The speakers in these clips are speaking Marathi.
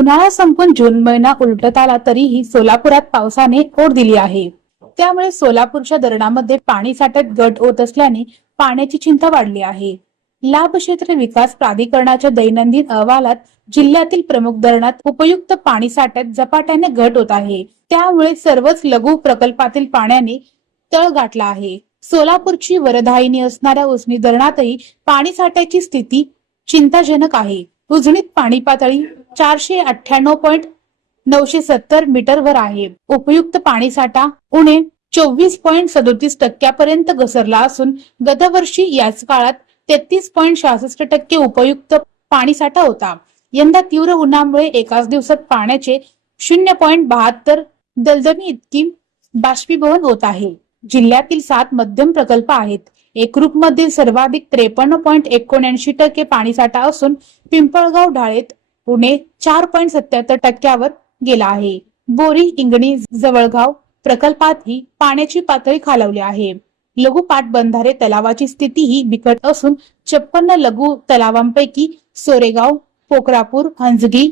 उन्हाळा संपून जून महिना उलटत आला तरीही सोलापुरात पावसाने ओढ दिली आहे। त्यामुळे सोलापूरच्या धरणामध्ये पाणी साठ्यात घट होत असल्याने पाण्याची चिंता वाढली आहे। लाभ क्षेत्र विकास प्राधिकरणाच्या दैनंदिन अहवालात जिल्ह्यातील प्रमुख धरणात उपयुक्त पाणी साठ्यात झपाट्याने घट होत आहे। त्यामुळे सर्वच लघु प्रकल्पातील पाण्याने तळ गाठला आहे। सोलापूरची वरदायिनी असणाऱ्या उजनी धरणातही पाणी साठ्याची स्थिती चिंताजनक आहे। उजनीत पाणी पातळी 498.970 मीटर वर आहे। उपयुक्त पाणी साठा उणे 24.37% पर्यंत घसरला असून गतवर्षी याच काळात 33.66% उपयुक्त पाणी साठा होता। यंदा तीव्र उन्हामुळे एकाच दिवसात पाण्याचे 0.72 दलदमी इतकी बाष्पीभवन होत आहे। जिल्ह्यातील 7 मध्यम प्रकल्प आहेत। एकरूप मधील सर्वाधिक 53.79% पाणी साठा असून पिंपळगाव ढाळेत उणे 4.77% गेला आहे। बोरी इंगणी जवळगाव प्रकल्पातही पाण्याची पातळी खालावली आहे। लघु पाटबंधारे तलावाची स्थिती ही बिकट असून 56 लघु तलावांपैकी सोरेगाव, पोखरापूर, हंजगी,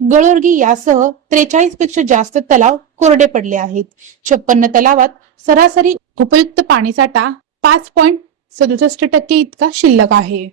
गळोर्गी यासह 43 पेक्षा जास्त तलाव कोरडे पडले आहेत। 56 तलावात सरासरी उपयुक्त पाणी साठा 5.67% इतका शिल्लक आहे।